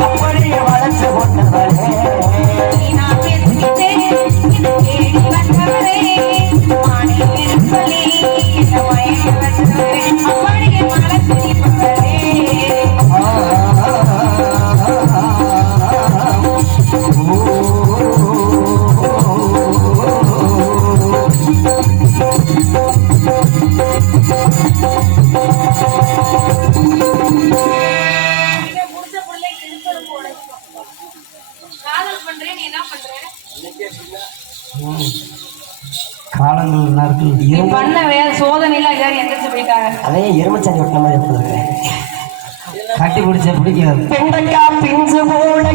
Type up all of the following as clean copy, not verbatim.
அப்படியே வளர்ச்சி கொண்டவளே காலங்கள் பண்ண வேற சோதனை எல்லாம் எல்லாரும் எந்திரிச்சு போயிட்டாங்க. அதே எருமச்சாணி ஒட்டின மாதிரி இருக்குது. கட்டி பிடிச்ச பிடிக்காது. பெண்டக்கா பிஞ்சு போல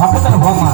பக்கத்துல போமா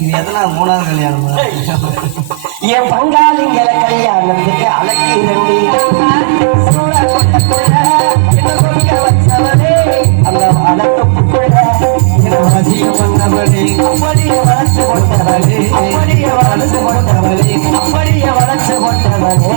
இது எதெல்லாம் மூணாவது கல்யாணம் என் பங்காளிங்களை கல்யாணத்துக்கு அழைக்கிறேன் அந்த வளர்ப்புக்குள்ள அப்படியே வளர்ச்சி கொண்டவளே அப்படியே வளர்ச்சி கொண்டவளே அப்படியே வளர்ச்சி கொண்டவளே